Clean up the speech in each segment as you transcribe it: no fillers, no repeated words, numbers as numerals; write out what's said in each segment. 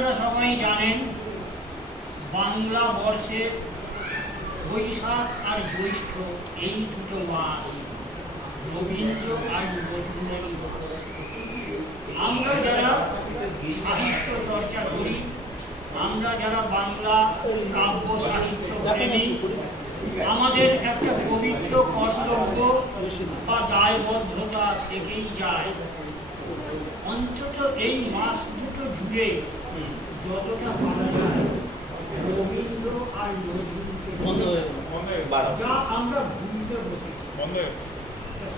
আপনারা সবাই জানেন বাংলা বর্ষে বৈশাখ আর জ্যৈষ্ঠ এই দুটো মাস রবীন্দ্র আর নজরুলের। আমরা যারা সাহিত্য চর্চা করি, আমরা যারা বাংলা কাব্য সাহিত্য প্রেমী, আমাদের একটা পবিত্র কর্তব্য বা দায়বদ্ধতা থেকেই যায় অন্তত এই মাস দুটো জুড়ে যতটা পারা যায় রবীন্দ্র আর নজরুলকে যা আমরা ভুলতে বসেছি।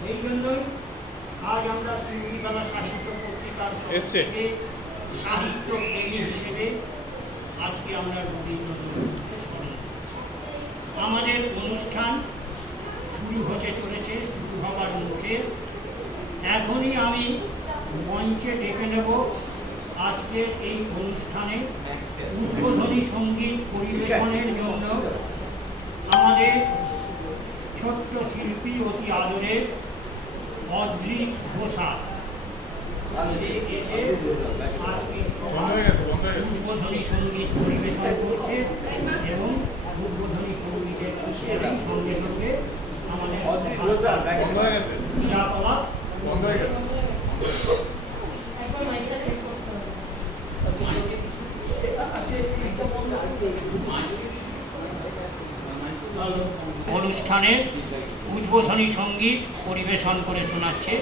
সেই জন্যই আজ আমরা শিল্পীকলা সাহিত্য পত্রিকার থেকে সাহিত্য প্রেমী হিসেবে আজকে আমরা রবীন্দ্র নজরুলকে স্মরণ করছি। আমাদের অনুষ্ঠান শুরু হতে চলেছে, শুরু হবার মুখে। এখনই আমি মঞ্চে ডেকে নেব আজকের এই অনুষ্ঠানে উদ্বোধনী সঙ্গীত পরিবেশনের জন্য আমাদের ছোট্ট শিল্পী অতি আদরের অদৃশ ঘোষা এসে উদ্বোধনী সঙ্গীত পরিবেশন করছে এবং উদ্বোধনী সঙ্গীতের সঙ্গে সঙ্গে আমাদের ক্রিয়াকলাপ বন্ধ হয়ে গেছে। অনুষ্ঠানের উদ্বোধনী সঙ্গীত পরিবেশন করে শোনাচ্ছে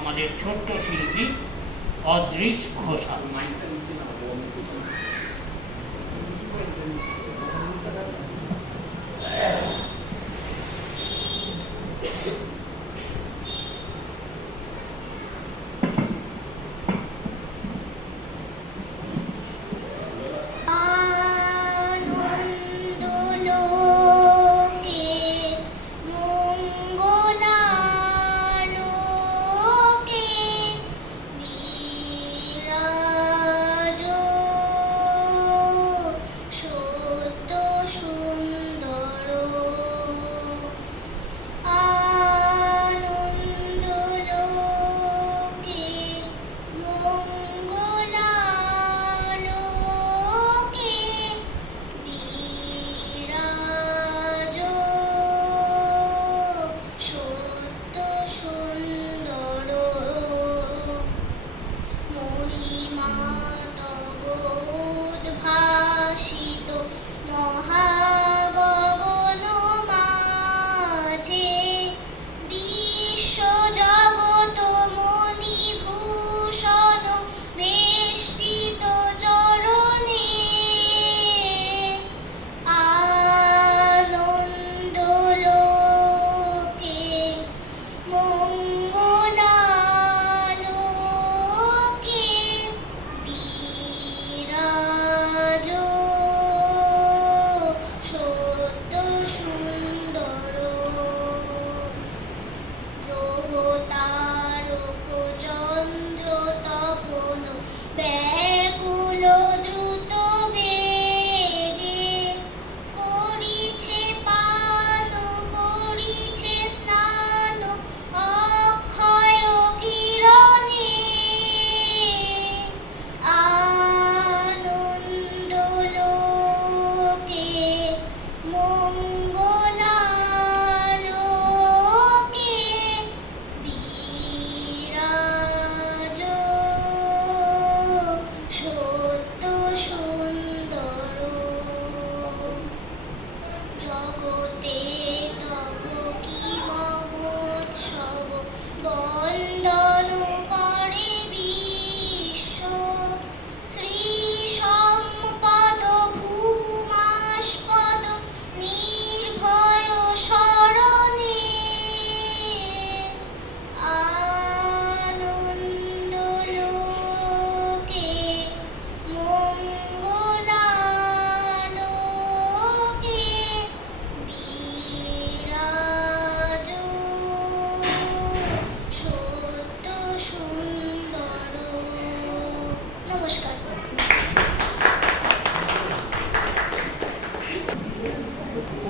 আমাদের ছোট্ট শিল্পী অদৃশ ঘোষা।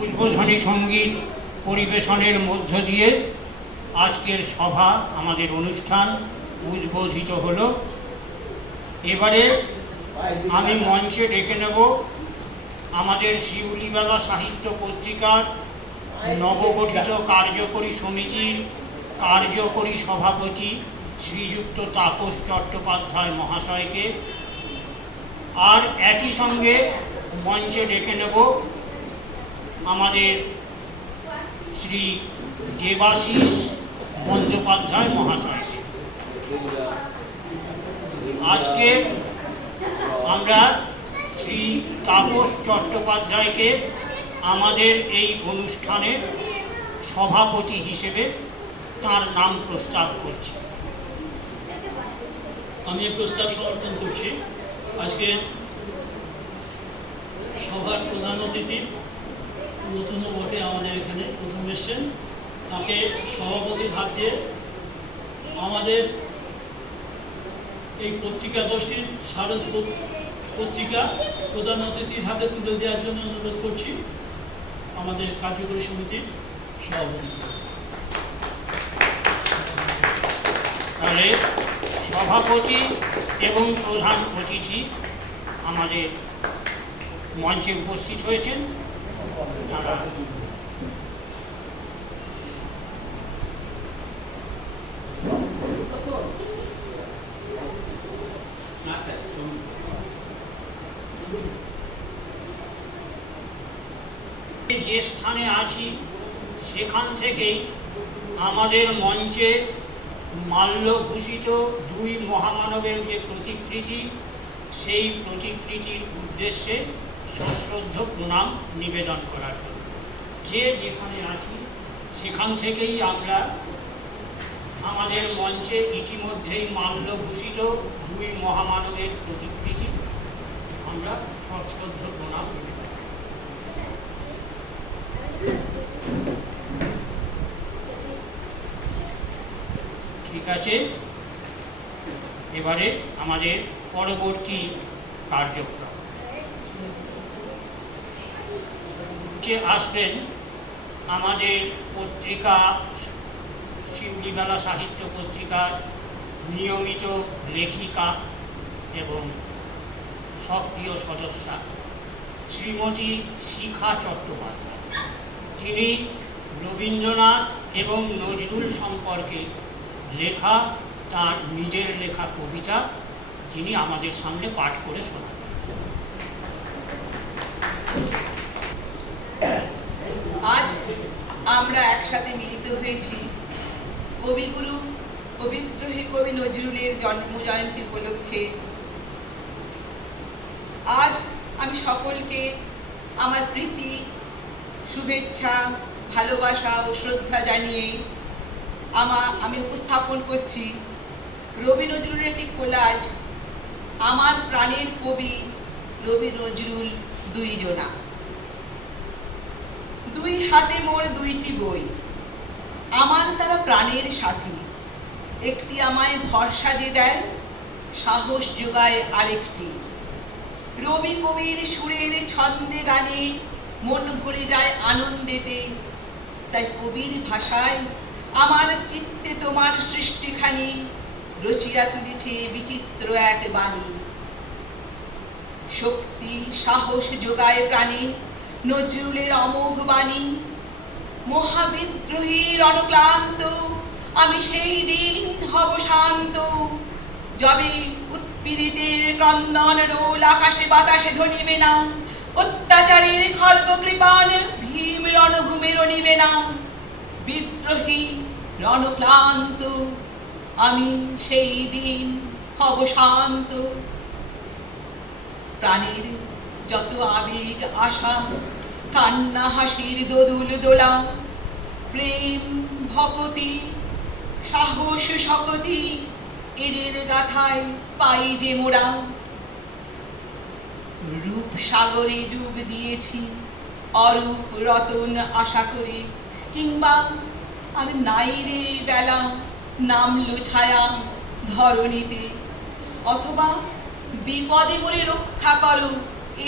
উদ্বোধনী সঙ্গীত পরিবেশনের মধ্য দিয়ে আজকের সভা, আমাদের অনুষ্ঠান উদ্বোধিত হলো। এবারে আমি মঞ্চে ডেকে নেব আমাদের শিউলিবেলা সাহিত্য পত্রিকার নবগঠিত কার্যকরী সমিতির কার্যকরী সভাপতি শ্রীযুক্ত তাপস চট্টোপাধ্যায় মহাশয়কে। আর একই সঙ্গে মঞ্চে ডেকে নেব আমাদের শ্রী দেবাশিস বন্দ্যোপাধ্যায় মহাশয়কে। আজকে আমরা শ্রী তাপস চট্টোপাধ্যায়কে আমাদের এই অনুষ্ঠানের সভাপতি হিসেবে তার নাম প্রস্তাব করছি। আমি এই প্রস্তাব সমর্থন করছি। আজকে সভার প্রধান অতিথি নতুনও বটে, আমাদের এখানে প্রথম এসছেন, তাকে সভাপতির হাত দিয়ে আমাদের এই পত্রিকা গোষ্ঠীর শারদ পত্রিকা প্রধান অতিথির হাতে তুলে দেওয়ার জন্য অনুরোধ করছি আমাদের কার্যকরী সমিতির সভাপতি। তাহলে সভাপতি এবং প্রধান অতিথি আমাদের মঞ্চে উপস্থিত হয়েছেন। তারা যে স্থানে আছি সেখান থেকেই আমাদের মঞ্চে মাল্যভূষিত দুই মহামানবের যে প্রতিকৃতি, সেই প্রতিকৃতির উদ্দেশ্যে সশ্রদ্ধ প্রণাম নিবেদন করার জন্য যে যেখানে আছি সেখান থেকেই আমরা আমাদের মঞ্চে ইতিমধ্যেই মাল্যভূষিত দুই মহামানবের প্রতিকৃতি আমরা সশ্রদ্ধ প্রণাম নিবেদন। ঠিক আছে, এবারে আমাদের পরবর্তী কার্যক্রম আসবেন আমাদের পত্রিকা শিউলিবেলা সাহিত্য পত্রিকার নিয়মিত লেখিকা এবং সক্রিয় সদস্যা শ্রীমতী শিখা চট্টোপাধ্যায়। তিনি রবীন্দ্রনাথ এবং নজরুল সম্পর্কে লেখা তার নিজের লেখা কবিতা তিনি আমাদের সামনে পাঠ করে শোনাবেন। আজ আমরা একসাথে মিলিত হয়েছি কবিগুরু কবিদ্রোহী কবি নজরুলের জন্মজয়ন্তী উপলক্ষে। আজ আমি সকলকে আমার প্রীতি, শুভেচ্ছা, ভালোবাসা ও শ্রদ্ধা জানিয়ে আমি উপস্থাপন করছি রবি নজরুলের একটি কোলাজ, আমার প্রাণের কবি রবি নজরুল দুইজনা। দুই হাতে মোর দুইটি বই, আমার তারা প্রাণের সাথী। একটি আমায় ভরসা যে দেয়, সাহস যোগায় আরেকটি। রবি কবির সুরের ছন্দে গানে মন ভরে যায় আনন্দেতে। তাই কবির ভাষায় আমার চিত্তে তোমার সৃষ্টিখানি রচিয়া তুলেছে বিচিত্র এক বাণী। শক্তি সাহস যোগায় প্রাণে নজরুলের অমোঘ বাণী। মহাবিদ্রোহীর অনুক্লান্ত আমি সেই দিন হব শান্ত, যবে উৎপীড়িতের ক্রন্দন রোল আকাশে বাতাসে ধ্বনিবে না। অত্যাচারের খর্ব কৃপান ভীম রণভূমে রণিবে না। বিদ্রোহী রণক্লান্ত আমি সেই দিন হব শান্ত। প্রাণের যত আবেগ আশা, কান্না হাসির দোদুল দোলা, প্রেম ভকতি সাহস শকতি এদের গাথায় পাই যে মোরা। রূপ সাগরে ডুব দিয়েছি অরূপ রতন আশা করে, কিংবা আর নাই রে বেলা নামলো ছায়া ধরণীতে। অথবা বিপদে বলে রক্ষা করো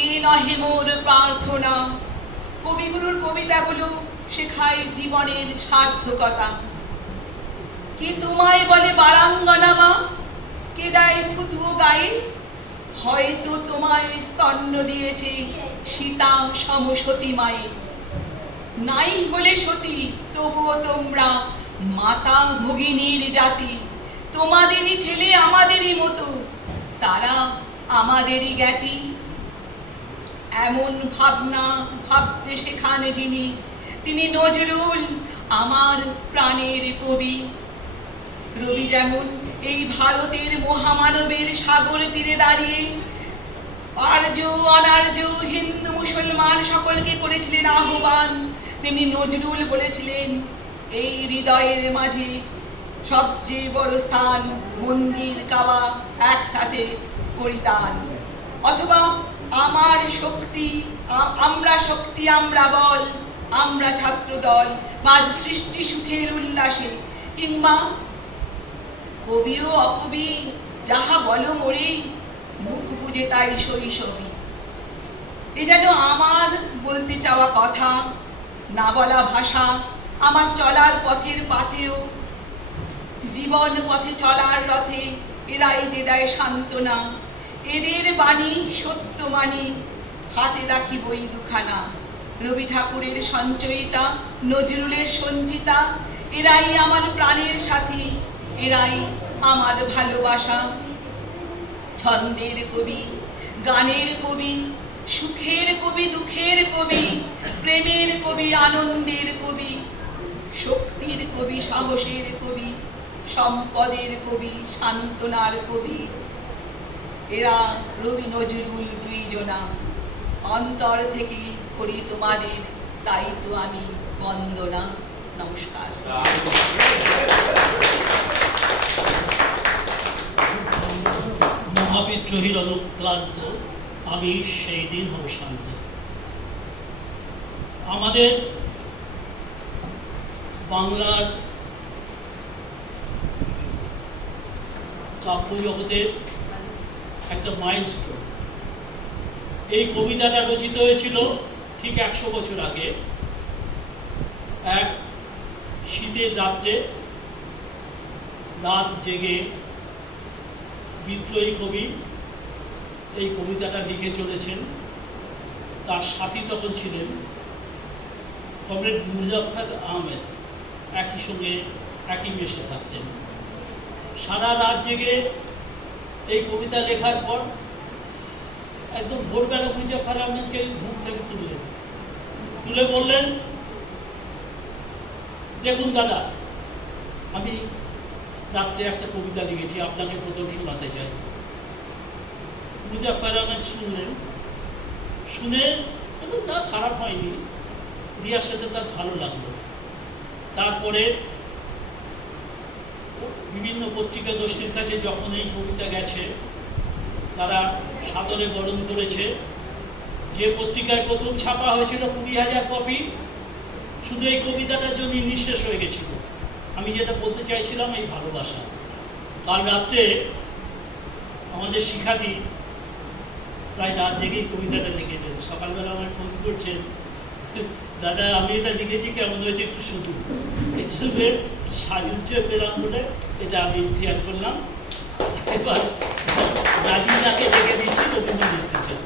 এ নহে মোর প্রার্থনা। কবিগুরুর কবিতাগুলো শেখায় জীবনের সার্থকতা। কে তোমায় বলে বারাঙ্গনা মা, কে দেয় থুতু গায়ে, হয়তো তোমায় স্তন্য দিয়েছে সীতা সমসতী মায়ে। নাই বলে সতী তবুও তোমরা মাতা ভগিনীর জাতি। তোমাদেরই ছেলে আমাদেরই মতো, তারা আমাদেরই জ্ঞাতি। এমন ভাবনা ভাবতে শেখান যিনি, তিনি নজরুল আমার প্রাণের কবি। রবি যেমন এই ভারতের মহামানবের সাগর তীরে দাঁড়িয়ে আর্য অনার্য হিন্দু মুসলমান সকলকে করেছিলেন আহ্বান, তেমনি নজরুল বলেছিলেন এই হৃদয়ের মাঝে সবচেয়ে বড় স্থান মন্দির কাবা একসাথে পরিদান। অথবা আমার শক্তি আমরা শক্তি আমরা বল, আমরা ছাত্র দল মাঝ সৃষ্টি সুখের উল্লাসে। কিংবা কবি ও অকবি যাহা বলো মোরে, মুখ বুঝে তাই শৈশবী। এ যেন আমার বলতে চাওয়া কথা, না বলা ভাষা, আমার চলার পথের পাথেও। জীবন পথে চলার রথে এরাই যে দেয় সান্ত্বনা। এদের বাণী সত্য মানি, হাতে রাখি বই দুখানা। রবি ঠাকুরের সঞ্চয়িতা, নজরুলের সঞ্চিতা, এরাই আমার প্রাণের সাথী, এরাই আমার ভালোবাসা। ছন্দের কবি, গানের কবি, সুখের কবি, দুঃখের কবি, প্রেমের কবি, আনন্দের কবি, শক্তির কবি, সাহসের কবি, সম্পদের কবি, সান্ত্বনার কবি। এরা রবি নজরুল দুইজনা। অন্তর থেকে করি তোমাদের, তাই তো আমি বন্দনা। নমস্কার। মহাবিদ্রোহীর অনুক্লান্ত আমি সেই দিন হব শান্ত। আমাদের বাংলার কাব্য জগতের একটা মাইলস্টোন। এই কবিতাটা রচিত হয়েছিল ঠিক 100 বছর আগে। এক শীতের রাত্রে রাত জেগে বিদ্রোহী কবি এই কবিতাটা লিখে চলেছেন। তার সাথী তখন ছিলেন কমরেড মুজাফফর আহমেদ, একই সঙ্গে একই মেশে থাকতেন। সারা রাত জেগে এই কবিতা লেখার পর একদম ভোরবেলা মুজাফফর আহমেদকে ঘুম থেকে তুলে বললেন, দেখুন দাদা, আমি রাত্রে একটা কবিতা লিখেছি, আপনাকে প্রথম শোনাতে চাই। মুজাফফর আহমেদ শুনলেন, শুনে না খারাপ হয়নি, রিয়ার সাথে তার ভালো লাগলো। তারপরে বিভিন্ন পত্রিকা গোষ্ঠীর কাছে যখন এই কবিতা গেছে, তারা সাদরে বরণ করেছে। যে পত্রিকায় প্রথম ছাপা হয়েছিল 20,000 কপি, শুধু এই কবিতাটার জন্য নিঃশেষ হয়ে গেছিল। আমি যেটা বলতে চাইছিলাম, এই ভালোবাসা। কাল রাত্রে আমাদের শিক্ষার্থী প্রায় রাত জেগেই কবিতাটা লিখেছেন। সকালবেলা আমার ফোন করছেন, দাদা আমি এটা লিখেছি, কেমন হয়েছে একটু শুধু। এই শুনে সাহায্য পেলাম বলে এটা আমি শেয়ার করলাম। এবার রাজিনাকে ডেকে দিচ্ছি, রবীন্দ্র লিখতেছেন।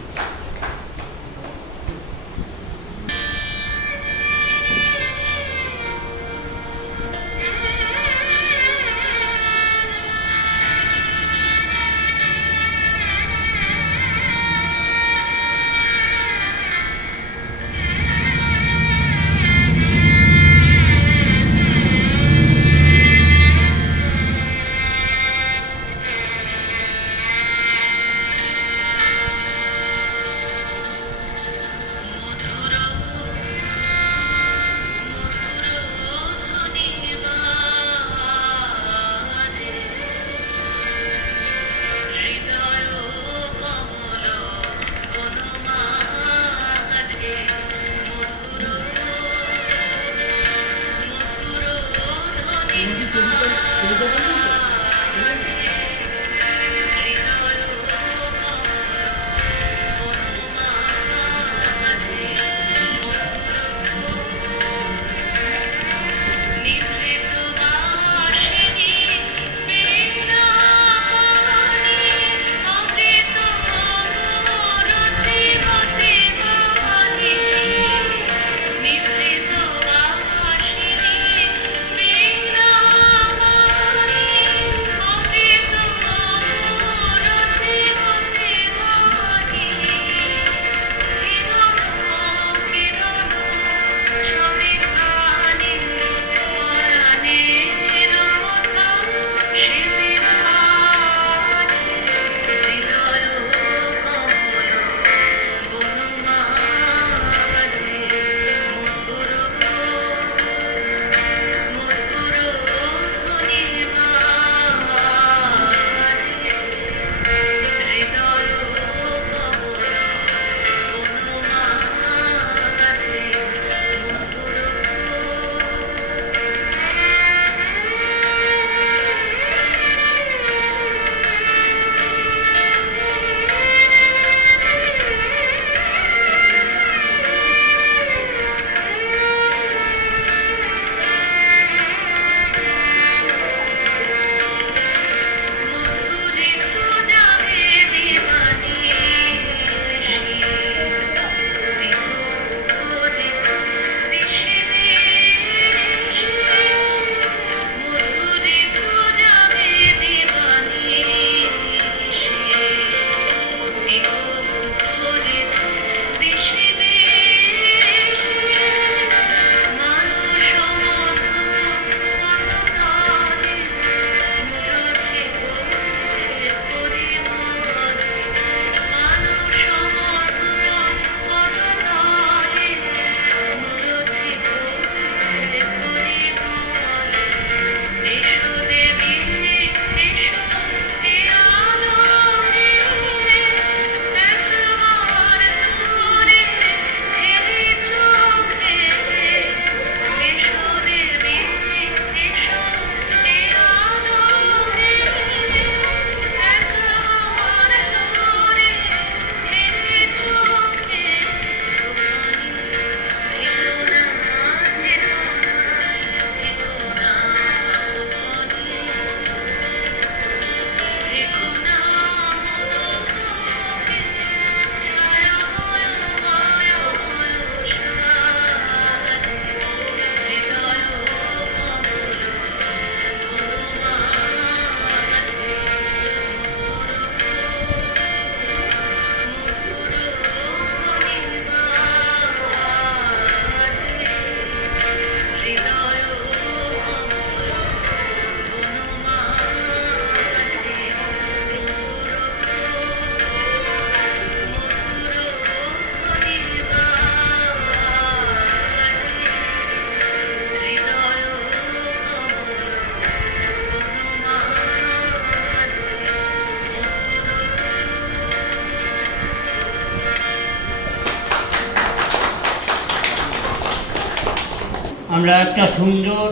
আমরা একটা সুন্দর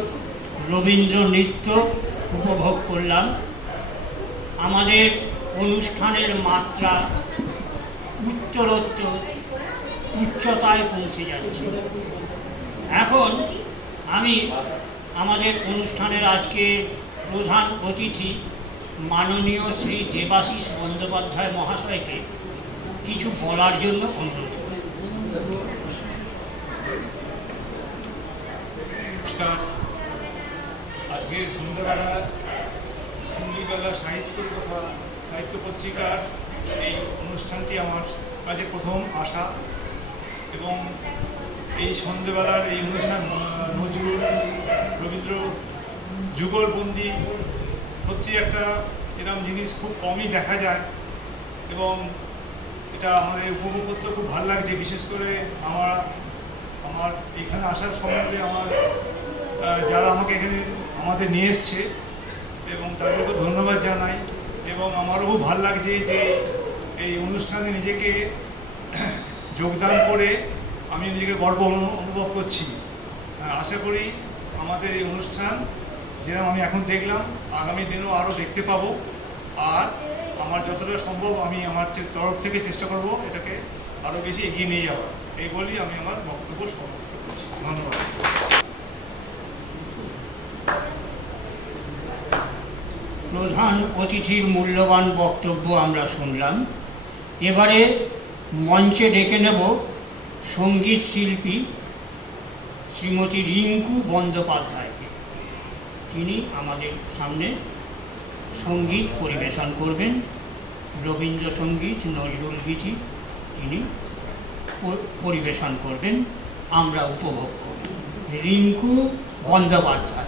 রবীন্দ্র নৃত্য উপভোগ করলাম। আমাদের অনুষ্ঠানের মাত্রা উত্তরোত্তর উচ্চতায় পৌঁছে যাচ্ছে। এখন আমি আমাদের অনুষ্ঠানের আজকে প্রধান অতিথি মাননীয় শ্রী দেবাশিস বন্দ্যোপাধ্যায় মহাশয়কে কিছু বলার জন্য অনুরোধ করি। নমস্কার। আজকে সন্ধ্যাবেলা সন্ধিবেলা সাহিত্য পত্রিকার এই অনুষ্ঠানটি আমার কাছে প্রথম আসা, এবং এই সন্ধ্যেবেলার এই অনুষ্ঠান নজরুল রবীন্দ্র যুগলবন্দি সত্যি একটা এরকম জিনিস খুব কমই দেখা যায়, এবং এটা আমাদের উপভোগ করতে খুব ভালো লাগছে। বিশেষ করে আমার এখানে আসার সম্বন্ধে যারা আমাকে এখানে আমাদের নিয়ে এসছে এবং তাদেরকে ধন্যবাদ জানাই, এবং আমারও খুব ভালো লাগছে যে এই অনুষ্ঠানে নিজেকে যোগদান করে আমি নিজেকে গর্ব অনুভব করছি। আশা করি আমাদের এই অনুষ্ঠান যেরকম আমি এখন দেখলাম আগামী দিনেও আরও দেখতে পাবো, আর আমার যতটা সম্ভব আমি আমার তরফ থেকে চেষ্টা করব এটাকে আরও বেশি এগিয়ে নিয়ে যাওয়ার। এই বলেই আমি আমার বক্তব্য সমাপ্ত করছি। ধন্যবাদ। প্রধান অতিথির মূল্যবান বক্তব্য আমরা শুনলাম। এবারে মঞ্চে ডেকে নেব সঙ্গীত শিল্পী শ্রীমতী রিঙ্কু বন্দ্যোপাধ্যায়কে। তিনি আমাদের সামনে সঙ্গীত পরিবেশন করবেন, রবীন্দ্রসঙ্গীত, নজরুল গীতি তিনি পরিবেশন করবেন, আমরা উপভোগ করব। রিঙ্কু বন্দ্যোপাধ্যায়।